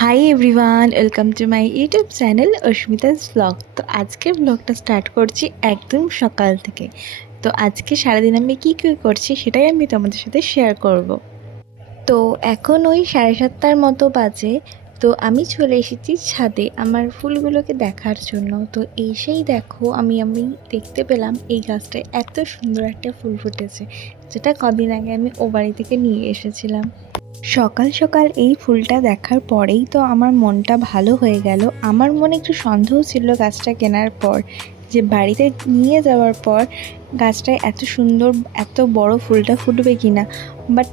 High everyone, welcome to my YouTube channel Asmita's vlog. তো আজকের ব্লগটা স্টার্ট করছি একদম সকাল থেকে। তো আজকে সারাদিন আমি কী কী করছি সেটাই আমি তোমাদের সাথে শেয়ার করব। তো এখন ওই 7:30টার মতো বাজে। তো আমি চলে এসেছি ছাদে আমার ফুলগুলোকে দেখার জন্য। তো এসেই দেখো আমি দেখতে পেলাম এই গাছটায় এত সুন্দর একটা ফুল ফুটেছে, যেটা কদিন আগে আমি ও বাড়ি থেকে নিয়ে এসেছিলাম। সকাল সকাল এই ফুলটা দেখার পরেই তো আমার মনটা ভালো হয়ে গেল। আমার মনে একটু সন্দেহ ছিল গাছটা কেনার পর, যে বাড়িতে নিয়ে যাওয়ার পর গাছটায় এত সুন্দর এত বড় ফুলটা ফুটবে কি না। বাট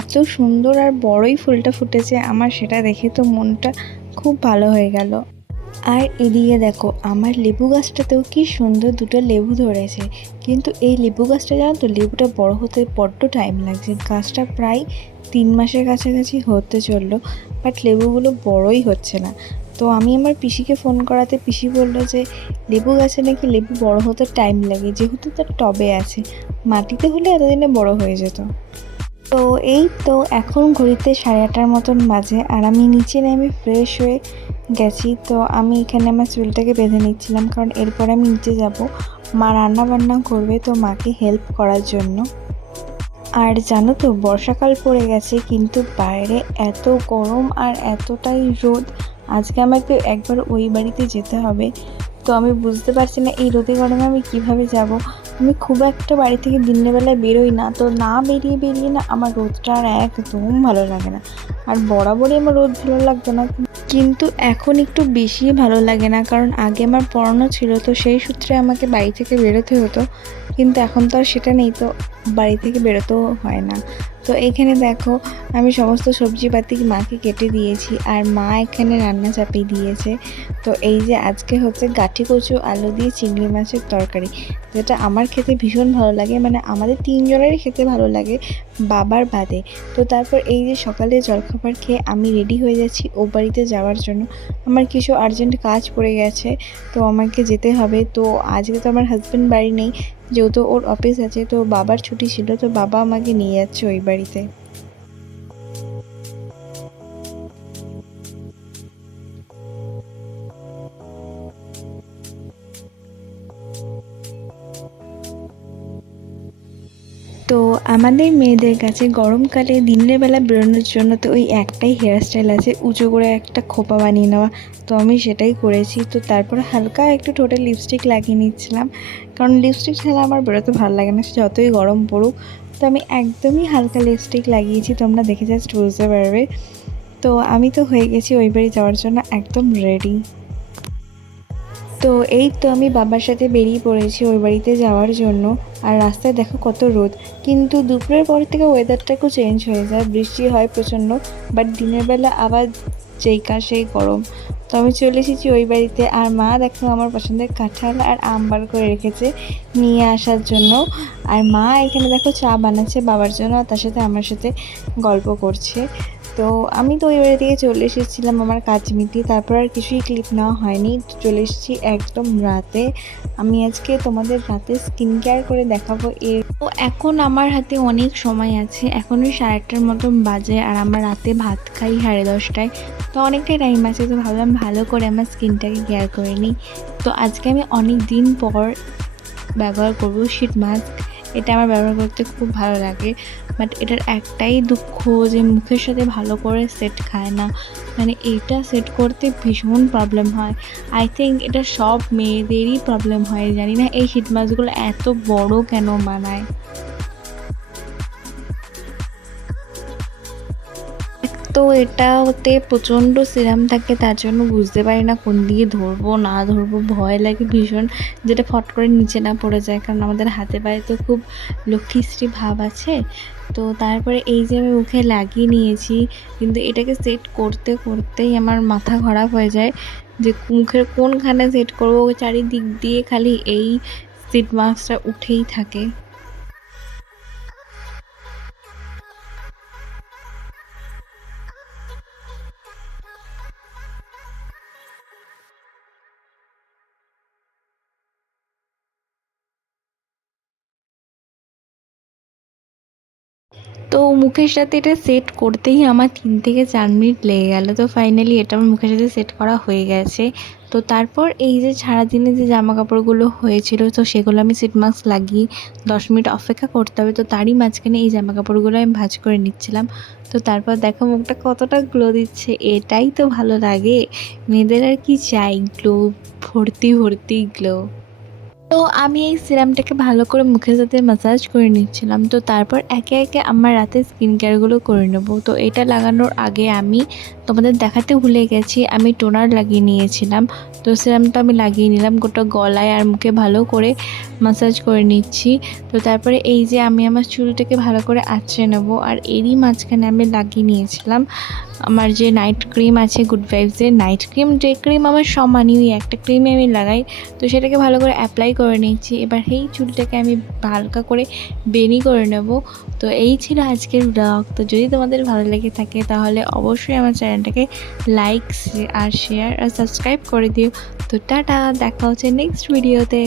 এত সুন্দর আর বড়ই ফুলটা ফুটেছে, আমার সেটা দেখে তো মনটা খুব ভালো হয়ে গেল। আর এদিকে দেখো আমার লেবু গাছটাতেও কি সুন্দর দুটো লেবু ধরেছে। কিন্তু এই লেবু গাছটা জানো তো, লেবুটা বড় হতে বড্ড টাইম লাগছে। গাছটা প্রায় 3 মাসের কাছাকাছি হতে চললো, বাট লেবুগুলো বড়ই হচ্ছে না। তো আমি আমার পিসিকে ফোন করাতে পিসি বললো যে লেবু গাছে নাকি লেবু বড় হতে টাইম লাগে, যেহেতু তার টবে আছে, মাটিতে হলে এতদিনে বড় হয়ে যেত। তো এই তো এখন ঘড়িতে 8:30টার মতন বাজে, আর আমি নিচে নেমে ফ্রেশ হয়ে গেছি। তো আমি এখানে আমার চুলটাকে বেঁধে নিচ্ছিলাম, কারণ এরপর আমি নিচে যাব, মা রান্না বান্না করবে, তো মাকে হেল্প করার জন্য। আর জানো তো বর্ষাকাল পড়ে গেছে, কিন্তু বাইরে এত গরম আর এতটাই রোদ। আজকে আমাকে একবার ওই বাড়িতে যেতে হবে। তো আমি বুঝতে পারছি না এই রোদে গরমে আমি কিভাবে যাব। আমি খুব একটা বাড়ি থেকে দিনের বেলায় বেরোই না, তো না বেরিয়ে বেরিয়ে না আমার রোদটা আর একদম ভালো লাগে না। আর বরাবরই আমার রোদ ভালো লাগতো না, কিন্তু এখন একটু বেশি ভালো লাগে না, কারণ আগে আমার পড়ানো ছিল, তো সেই সূত্রে আমাকে বাড়ি থেকে বেরোতে হতো। কিন্তু এখন তো আর সেটা নেই, তো বাড়ি থেকে বেরোতেও হয় না। তো এখানে দেখো আমি সমস্ত সবজিপাতি মাকে কেটে দিয়েছি, আর মা এখানে রান্না চাপিয়ে দিয়েছে। তো এই যে আজকে হচ্ছে গাঠি কচু আলু দিয়ে চিংড়ি মাছের তরকারি, যেটা আমার খেতে ভীষণ ভালো লাগে, মানে আমাদের 3জনেরই খেতে ভালো লাগে, বাবার বাদে। তো তারপর এই যে সকালে জলখাবার খেয়ে আমি রেডি হয়ে যাচ্ছি ও বাড়িতে যাওয়ার জন্য। আমার কিছু আর্জেন্ট কাজ পড়ে গেছে, তো আমাকে যেতে হবে। তো আজকে তো আমার হাজব্যান্ড বাড়ি নেই, যেহেতু ওর অফিস আছে, তো বাবার ছুটি ছিল, তো বাবা আমাকে নিয়ে যাচ্ছে ওই বাড়িতে। তো আমাদের মেয়েদের কাছে গরমকালে দিনের বেলা বেরোনোর জন্য তো ওই একটাই হেয়ার স্টাইল আছে, উঁচু করে একটা খোপা বানিয়ে নেওয়া। তো আমি সেটাই করেছি। তো তারপর হালকা একটু ঠোঁটে লিপস্টিক লাগিয়ে নিচ্ছিলাম, কারণ লিপস্টিক ছাড়া আমার বেরোতে ভালো লাগে না, সে যতই গরম পড়ুক। তো আমি একদমই হালকা লিপস্টিক লাগিয়েছি, তোমরা দেখে জাস্ট বুঝতে পারবে। তো আমি তো হয়ে গেছি ওই বাড়ি যাওয়ার জন্য একদম রেডি। তো এই তো আমি বাবার সাথে বেরিয়ে পড়েছি ওই বাড়িতে যাওয়ার জন্য। আর রাস্তায় দেখো কত রোদ, কিন্তু দুপুরের পর থেকে ওয়েদারটা একটু চেঞ্জ হয়ে যায়, বৃষ্টি হয় প্রচণ্ড, বাট দিনের বেলা আবার সেই গরম। তো আমি চলে এসেছি ওই বাড়িতে, আর মা দেখো আমার পছন্দের কাঁঠাল আর আম বার করে রেখেছে নিয়ে আসার জন্য। আর মা এখানে দেখো চা বানাচ্ছে বাবার জন্য, আর তার সাথে আমার সাথে গল্প করছে। তো আমি তো ওই বাড়ি থেকে চলে এসেছিলাম আমার কাজ মিটিয়ে, তারপর আর কিছুই ক্লিপ নেওয়া হয়নি। চলে এসেছি একদম রাতে। আমি আজকে তোমাদের রাতে স্কিন কেয়ার করে দেখাবো। তো এখন আমার হাতে অনেক সময় আছে, এখন ওই 8:30টার মতন বাজে, আর আমার রাতে ভাত খাই 10:30টায়। তো অনেকটাই টাইম আছে, তো ভাবলাম ভালো করে আমার স্কিনটাকে কেয়ার করে নিই। তো আজকে আমি অনেক দিন পর ব্যবহার করব শিট মাস্ক। এটা আমার ব্যবহার করতে খুব ভালো লাগে, বাট এটার একটাই দুঃখ যে মুখের সাথে ভালো করে সেট খায় না, মানে এটা সেট করতে ভীষণ প্রবলেম হয়। আই থিঙ্ক এটা সব মেয়েদেরই প্রবলেম হয়, জানি না এই শিট মাস্কগুলো এত বড় কেন বানায়। তো এটাতে প্রচণ্ড সিরাম থাকে, তার জন্য বুঝতে পারি না কোন দিকে ধরবো না ধরবো, ভয় লাগে ভীষণ, যেটা ফট করে নিচে না পড়ে যায়, কারণ আমাদের হাতে পায়ে তো খুব লক্ষ্মীশ্রী ভাব আছে। তো তারপরে এই যে আমি মুখে লাগিয়ে নিয়েছি, কিন্তু এটাকে সেট করতে করতেই আমার মাথা খারাপ হয়ে যায়, যে মুখের কোনখানে সেট করবো, চারিদিক দিয়ে খালি এই সিট মাস্কটা উঠেই থাকে। তো মুখের সাথে এটা সেট করতেই আমার 3 থেকে 4 মিনিট লেগে গেল। তো ফাইনালি এটা আমার মুখের সাথে সেট করা হয়ে গেছে। তো তারপর এই যে সারাদিনে যে জামা কাপড়গুলো হয়েছিল তো সেগুলো আমি সিট মাস্ক লাগিয়ে 10 মিনিট অপেক্ষা করতে হবে। তো তারই মাঝখানে এই জামা কাপড়গুলো আমি ভাঁজ করে নিচ্ছিলাম। তো তারপর দেখো মুখটা কতটা গ্লো দিচ্ছে, এটাই তো ভালো লাগে। মেয়েদের আর কি চাই, গ্লো, ভর্তি ভর্তি গ্লো। তো আমি এই সিরামটাকে ভালো করে মুখের সাথে ম্যাসাজ করে নিচ্ছিলাম। তো তারপর একে একে আমার রাতে স্কিন কেয়ারগুলো করে নেব। তো এটা লাগানোর আগে আমি তোমাদের দেখাতে ভুলে গেছি, আমি টোনার লাগিয়ে নিয়েছিলাম। তো সিরামটা আমি লাগিয়ে নিলাম গোটা গলায় আর মুখে ভালো করে ম্যাসাজ করে নিচ্ছি। তো তারপরে এই যে আমি আমার চুলটাকে ভালো করে আঁচড়ে নেব, আর এরই মাঝখানে আমি লাগিয়ে নিয়েছিলাম আমার যে নাইট ক্রিম আছে গুড ভাইবসের নাইট ক্রিম, ডে ক্রিম আমার সমানই, ওই একটা ক্রিমে আমি লাগাই। তো সেটাকে ভালো করে অ্যাপ্লাই করে নিচ্ছি। এবার এই চুলটাকে আমি হালকা করে বেনি করে নেব। তো এই ছিল আজকের ব্লগ। তো যদি তোমাদের ভালো লেগে থাকে তাহলে অবশ্যই আমার চ্যানেলটাকে লাইক আর শেয়ার আর সাবস্ক্রাইব করে দিও। তো টাটা, দেখা হচ্ছে নেক্সট ভিডিওতে।